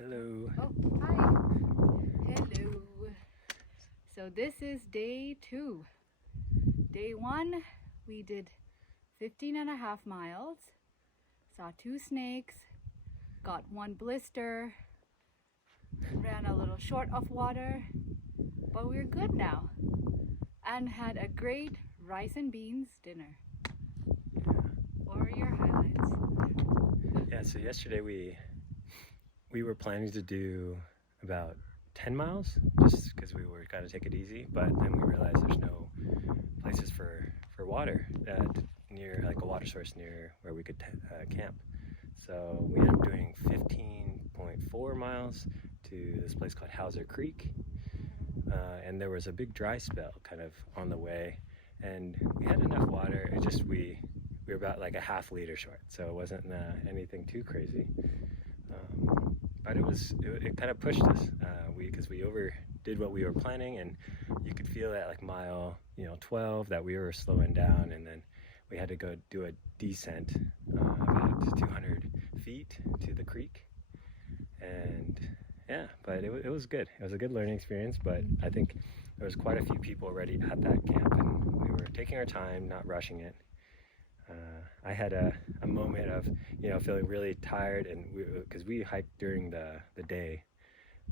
Hello. Oh, hi. Hello. So this is day 2. Day 1, we did 15.5 miles, saw 2 snakes, got 1 blister, ran a little short of water, but we're good now, and had a great rice and beans dinner. What were your highlights? Yeah, so yesterday we were planning to do about 10 miles just because we were going to take it easy, but then we realized there's no places for water near, like a water source near where we could camp. So we ended up doing 15.4 miles to this place called Hauser Creek, and there was a big dry spell kind of on the way, and we had enough water. It just we were about like a half liter short, so it wasn't anything too crazy. But it kind of pushed us because we overdid what we were planning, and you could feel at like mile 12 that we were slowing down, and then we had to go do a descent about 200 feet to the creek. And yeah, but it was good. It was a good learning experience, but I think there was quite a few people already at that camp, and we were taking our time, not rushing it. I had a moment of feeling really tired, and because we hiked during the day,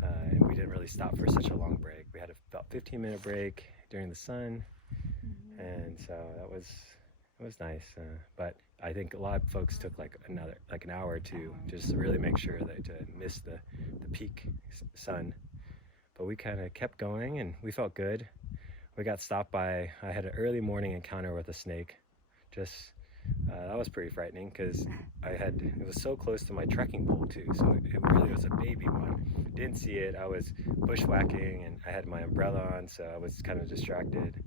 and we didn't really stop for such a long break. We had about 15-minute break during the sun, and so it was nice. But I think a lot of folks took like an hour or two just to really make sure that to miss the peak sun. But we kind of kept going, and we felt good. We got stopped by, I had an early morning encounter with a snake. That was pretty frightening because it was so close to my trekking pole too, so it really was a baby one. Didn't see it. I was bushwhacking and I had my umbrella on, so I was kind of distracted.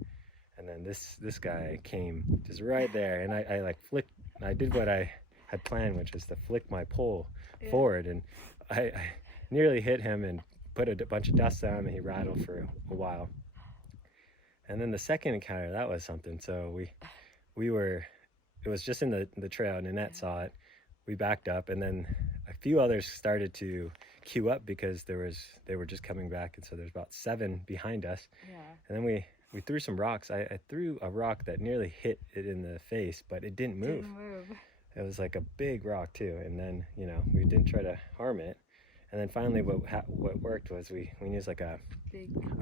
And then this guy came just right there, and I like flicked. I did what I had planned, which was to flick my pole forward, and I nearly hit him and put a bunch of dust on him, and he rattled for a while. And then the second encounter, that was something. So it was just in the trail, and Annette saw it. We backed up, and then a few others started to queue up because they were just coming back, and so there's about 7 behind us. Yeah. And then we threw some rocks. I threw a rock that nearly hit it in the face, but it didn't move. It was like a big rock too, and then we didn't try to harm it. And then finally, what worked was we used like a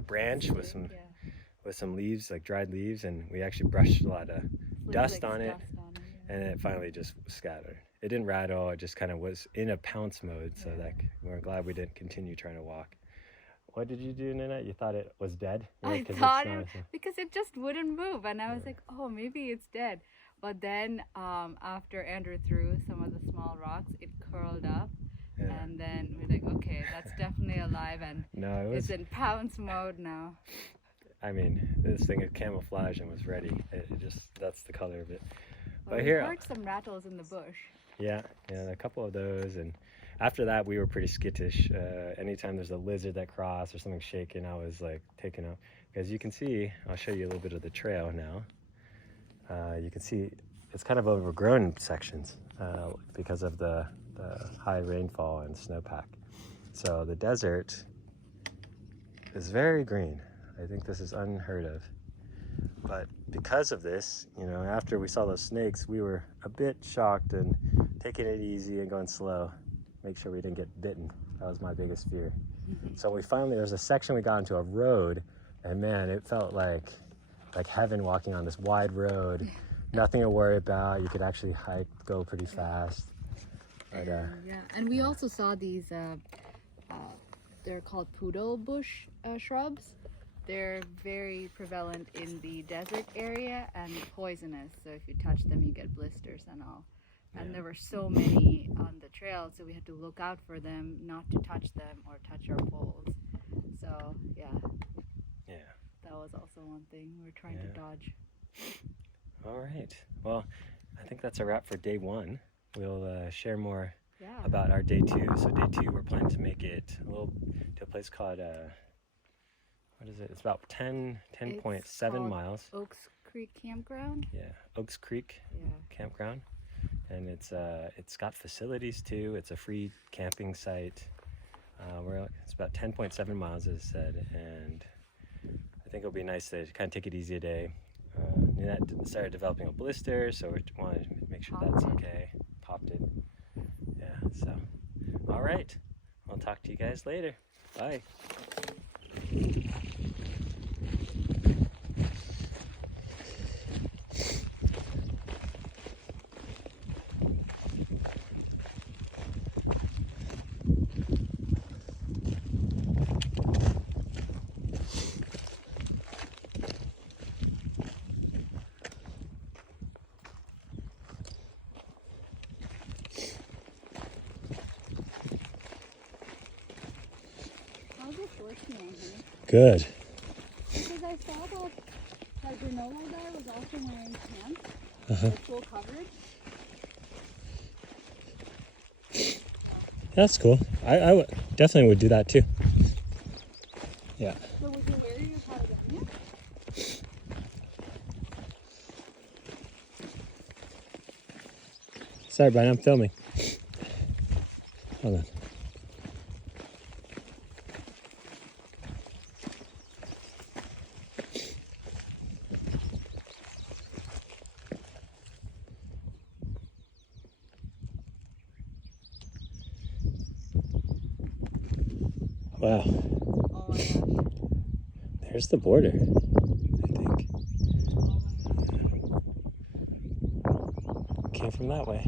branch with some leaves, like dried leaves, and we actually brushed a lot of dust on it, and it finally just scattered. It didn't rattle. It just kind of was in a pounce mode, so we're glad we didn't continue trying to walk. What did you do, Nanette? You thought it was dead? I thought because it just wouldn't move, and I was like, oh, maybe it's dead. But then after Andrew threw some of the small rocks, it curled up. And then we're like, okay, that's definitely alive, and it's in pounce mode now. I mean, this thing had camouflage and was ready. That's the color of it. But we heard some rattles in the bush. Yeah, a couple of those. And after that, we were pretty skittish. Anytime there's a lizard that crossed or something shaking, I was like taken out. Because you can see, I'll show you a little bit of the trail now. You can see it's kind of overgrown in sections because of the high rainfall and snowpack. So the desert is very green. I think this is unheard of. But because of this, after we saw those snakes, we were a bit shocked and taking it easy and going slow. Make sure we didn't get bitten. That was my biggest fear. So there was a section we got into a road, and man, it felt like heaven walking on this wide road. Nothing to worry about. You could actually go pretty fast. But, and we also saw these, they're called poodle bush shrubs. They're very prevalent in the desert area and poisonous. So if you touch them, you get blisters and all. And there were so many on the trail, so we had to look out for them, not to touch them or touch our poles. So that was also one thing we're trying to dodge. All right. Well, I think that's a wrap for day 1. We'll share more about our day 2. So day 2, we're planning to make it to a place called what is it? It's about 10.7 miles. Oaks Creek Campground. Yeah, Oaks Creek Campground, and it's got facilities too. It's a free camping site. It's about 10.7 miles, as I said, and I think it'll be nice to kind of take it easy a day. Nanette started developing a blister, so we wanted to make sure that's okay. Popped it. Yeah, so, all right. I'll talk to you guys later. Bye. How's it working, honey? Good. Because I saw that granola guy was also wearing pants, Uh-huh. with full coverage. That's cool. I definitely would do that too. Yeah. So would you wear your Patagonia? Sorry, Brian, I'm filming. Hold on. Wow. Oh my gosh. There's the border, I think. Oh my gosh. Came from that way.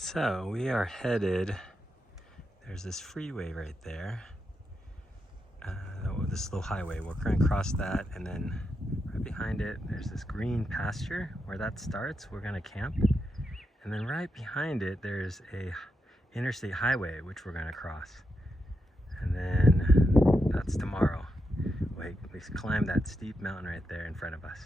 So we are headed, there's this freeway right there, this little highway. We're going to cross that, and then right behind it there's this green pasture. Where that starts, we're going to camp, and then right behind it there's a interstate highway which we're going to cross, and then that's tomorrow. We climb that steep mountain right there in front of us.